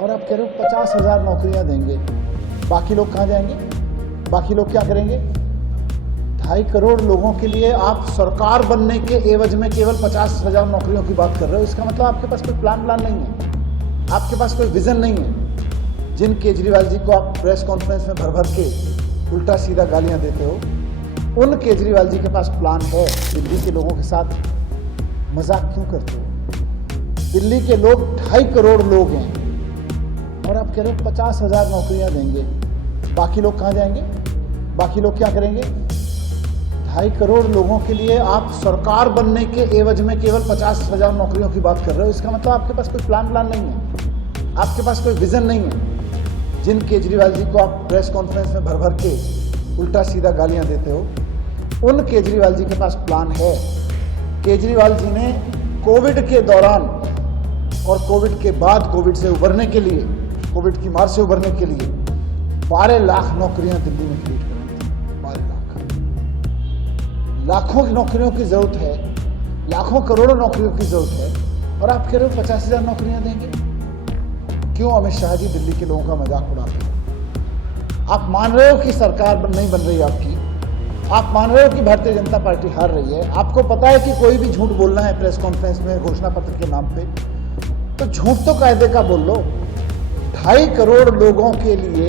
और आप कह रहे हो 50,000 नौकरियां देंगे, बाकी लोग कहाँ जाएंगे? बाकी लोग क्या करेंगे? 2.5 करोड़ लोगों के लिए आप सरकार बनने के एवज में केवल 50,000 नौकरियों की बात कर रहे हो। इसका मतलब आपके पास कोई प्लान नहीं है, आपके पास कोई विजन नहीं है। जिन केजरीवाल जी को आप प्रेस कॉन्फ्रेंस में भर भर के उल्टा सीधा गालियां देते हो, उन केजरीवाल जी के पास प्लान है। दिल्ली के लोगों के साथ मजाक क्यों करते हो? दिल्ली के लोग 2.5 करोड़ लोग हैं और आप कह रहे हो 50,000 नौकरियां देंगे, बाकी लोग कहाँ जाएंगे? बाकी लोग क्या करेंगे? 2.5 करोड़ लोगों के लिए आप सरकार बनने के एवज में केवल 50,000 नौकरियों की बात कर रहे हो। इसका मतलब आपके पास कोई प्लान नहीं है, आपके पास कोई विजन नहीं है। जिन केजरीवाल जी को आप प्रेस कॉन्फ्रेंस में भर भर के उल्टा सीधा गालियां देते हो, उन केजरीवाल जी के पास प्लान है। केजरीवाल जी ने कोविड के दौरान और कोविड के बाद कोविड से उबरने के लिए, कोविड की मार से उबरने के लिए 12 लाख नौकरियां दिल्ली में क्रिएट करनी थी। 12 लाख, लाखों की नौकरियों की जरूरत है, लाखों करोड़ों नौकरियों की जरूरत है और आप कह रहे हो 50,000 नौकरियां देंगे। क्यों अमित शाह जी दिल्ली के लोगों का मजाक उड़ाते हैं? आप मान रहे हो कि सरकार नहीं बन रही आपकी, आप मान रहे हो कि भारतीय जनता पार्टी हार रही है, आपको पता है कि कोई भी झूठ बोलना है प्रेस कॉन्फ्रेंस में घोषणा पत्र के नाम पे, तो झूठ तो कायदे का बोल लो। 2.5 करोड़ लोगों के लिए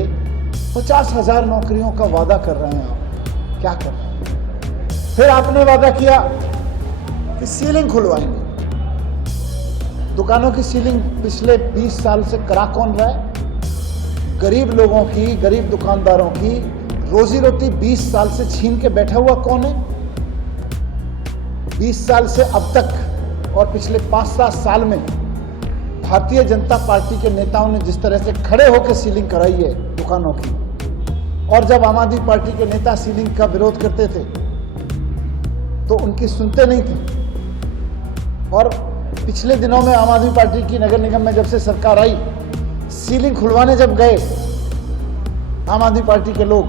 50,000 नौकरियों का वादा कर रहे हैं आप, क्या कर रहे हैं? फिर आपने वादा किया कि सीलिंग खुलवाएंगे। दुकानों की सीलिंग पिछले 20 साल से करा कौन रहा है? गरीब लोगों की, गरीब दुकानदारों की रोजी रोटी 20 साल से छीन के बैठा हुआ कौन है? 20 साल से अब तक और पिछले 5-7 साल में भारतीय जनता पार्टी के नेताओं ने जिस तरह से खड़े होकर सीलिंग कराई है दुकानों की, और जब आम आदमी पार्टी के नेता सीलिंग का विरोध करते थे तो उनकी सुनते नहीं थे। और पिछले दिनों में आम आदमी पार्टी की नगर निगम में जब से सरकार आई, सीलिंग खुलवाने जब गए आम आदमी पार्टी के लोग,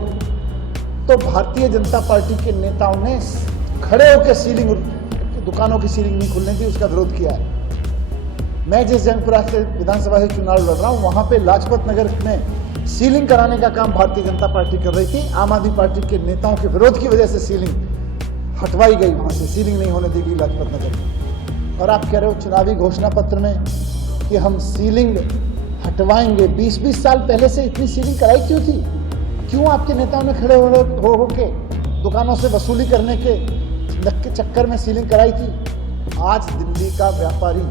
तो भारतीय जनता पार्टी के नेताओं ने खड़े होकर सीलिंग, दुकानों की सीलिंग नहीं खुलने दी, उसका विरोध किया है। मैं जिस जंगपुरा से विधानसभा से चुनाव लड़ रहा हूं, वहां पे लाजपत नगर में सीलिंग कराने का काम भारतीय जनता पार्टी कर रही थी। आम आदमी पार्टी के नेताओं के विरोध की वजह से सीलिंग हटवाई गई, वहां से सीलिंग नहीं होने दी गई लाजपत नगर में। और आप कह रहे हो चुनावी घोषणा पत्र में कि हम सीलिंग हटवाएंगे। 20-20 साल पहले से इतनी सीलिंग कराई क्यों थी? क्यों आपके नेताओं ने खड़े हो के दुकानों से वसूली करने के चक्कर में सीलिंग कराई थी? आज दिल्ली का व्यापारी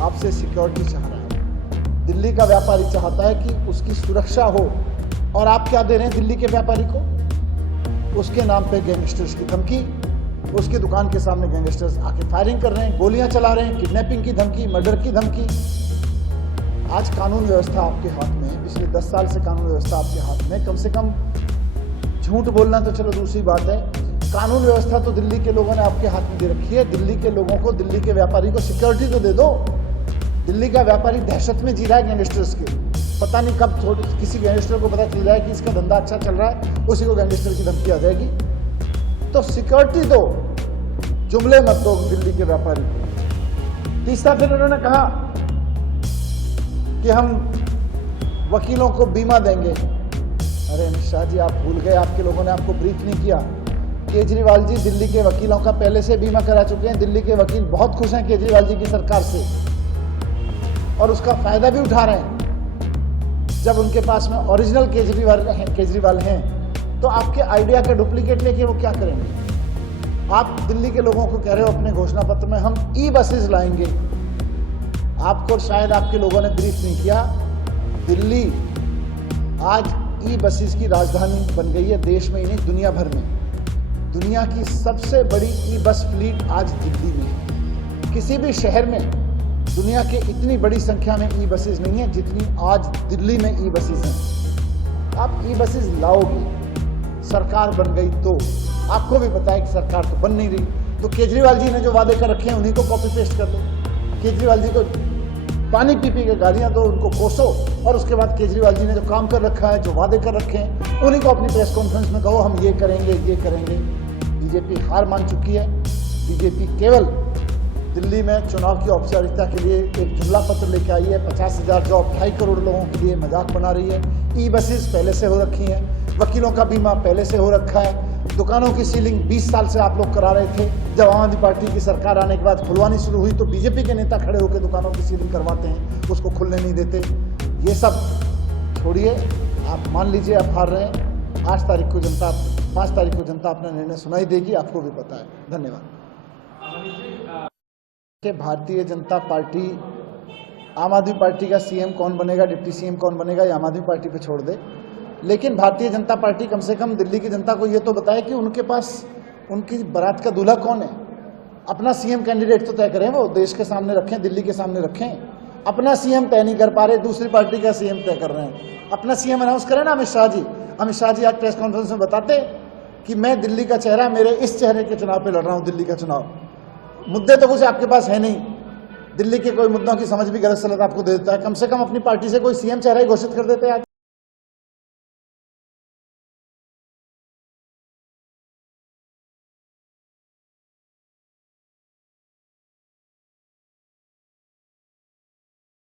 आपसे सिक्योरिटी चाह रहा है, दिल्ली का व्यापारी चाहता है कि उसकी सुरक्षा हो, और आप क्या दे रहे हैं दिल्ली के व्यापारी को? उसके नाम पे गैंगस्टर्स की धमकी, उसके दुकान के सामने गैंगस्टर्स आके फायरिंग कर रहे हैं, गोलियां चला रहे हैं, किडनैपिंग की धमकी, मर्डर की धमकी। आज कानून व्यवस्था आपके हाथ में है, पिछले 10 साल से कानून व्यवस्था आपके हाथ में। कम से कम झूठ बोलना तो चलो दूसरी बात है, कानून व्यवस्था तो दिल्ली के लोगों ने आपके हाथ में दे रखी है। दिल्ली के लोगों को, दिल्ली के व्यापारी को सिक्योरिटी तो दे दो। दिल्ली का व्यापारी दहशत में जी रहा है गैंगस्टर्स के, पता नहीं कब किसी गैंगस्टर को पता चल जाए कि इसका धंधा अच्छा चल रहा है, उसी को गैंगस्टर की धमकी आ जाएगी। तो सिक्योरिटी दो, जुमले मत दो दिल्ली के व्यापारी को। तीसरा फिर उन्होंने कहा कि हम वकीलों को बीमा देंगे। अरे अमित शाह जी, आप भूल गए, आपके लोगों ने आपको ब्रीफ नहीं किया। केजरीवाल जी दिल्ली के वकीलों का पहले से बीमा करा चुके हैं। दिल्ली के वकील बहुत खुश हैं केजरीवाल जी की सरकार से और उसका फायदा भी उठा रहे हैं। जब उनके पास में ओरिजिनल केजरीवाल हैं तो आपके आइडिया का डुप्लीकेट लेके वो क्या करेंगे? आप दिल्ली के लोगों को कह रहे हो अपने घोषणा पत्र में हम ई-बसेस लाएंगे। आपको शायद आपके लोगों ने ब्रीफ नहीं किया, दिल्ली आज ई-बसेस की राजधानी बन गई है, देश में ही नहीं दुनिया भर में। दुनिया की सबसे बड़ी ई-बस फ्लीट आज दिल्ली में है। किसी भी शहर में दुनिया के इतनी बड़ी संख्या में ई-बसेस नहीं है जितनी आज दिल्ली में ई-बसेस हैं। आप ई-बसेस लाओगे, सरकार बन गई तो आपको भी पता है कि सरकार तो बन नहीं रही, तो केजरीवाल जी ने जो वादे कर रखे हैं उन्हीं को कॉपी पेस्ट कर दो। केजरीवाल जी को पानी पी के गालियां दो, उनको कोसो, और उसके बाद केजरीवाल जी ने जो काम कर रखा है, जो वादे कर रखे हैं, उन्हीं को अपनी प्रेस कॉन्फ्रेंस में कहो हम ये करेंगे, ये करेंगे। बीजेपी हार मान चुकी है। बीजेपी केवल दिल्ली में चुनाव की औपचारिकता के लिए एक जुमला पत्र लेके आई है। 50,000 जॉब 2.5 करोड़ लोगों के लिए मजाक बना रही है। ई बसेस पहले से हो रखी हैं, वकीलों का बीमा पहले से हो रखा है, दुकानों की सीलिंग 20 साल से आप लोग करा रहे थे। जब आम आदमी पार्टी की सरकार आने के बाद खुलवानी शुरू हुई तो बीजेपी के नेता खड़े होकर दुकानों की सीलिंग करवाते हैं, उसको खुलने नहीं देते। ये सब छोड़िए, आप मान लीजिए आप हार रहे हैं। 5 तारीख को जनता अपना निर्णय सुनाई देगी, आपको भी पता है। धन्यवाद। भारतीय जनता पार्टी, आम आदमी पार्टी का सीएम कौन बनेगा, डिप्टी सीएम कौन बनेगा, ये आम आदमी पार्टी पे छोड़ दे। लेकिन भारतीय जनता पार्टी कम से कम दिल्ली की जनता को ये तो बताए कि उनके पास उनकी बारात का दूल्हा कौन है। अपना सीएम कैंडिडेट तो तय करें, वो देश के सामने रखें, दिल्ली के सामने रखें। अपना सीएम तय नहीं कर पा रहे, दूसरी पार्टी का सीएम तय कर रहे हैं। अपना सीएम अनाउंस करें ना। अमित शाह जी आज प्रेस कॉन्फ्रेंस में बताते कि मैं दिल्ली का चेहरा, मेरे इस चेहरे के चुनाव पे लड़ रहा हूं, दिल्ली का चुनाव। मुद्दे तो कुछ आपके पास है नहीं, दिल्ली के कोई मुद्दों की समझ भी गलत सलत आपको दे देता है। कम से कम अपनी पार्टी से कोई सीएम चेहरा ही घोषित कर देते हैं आज।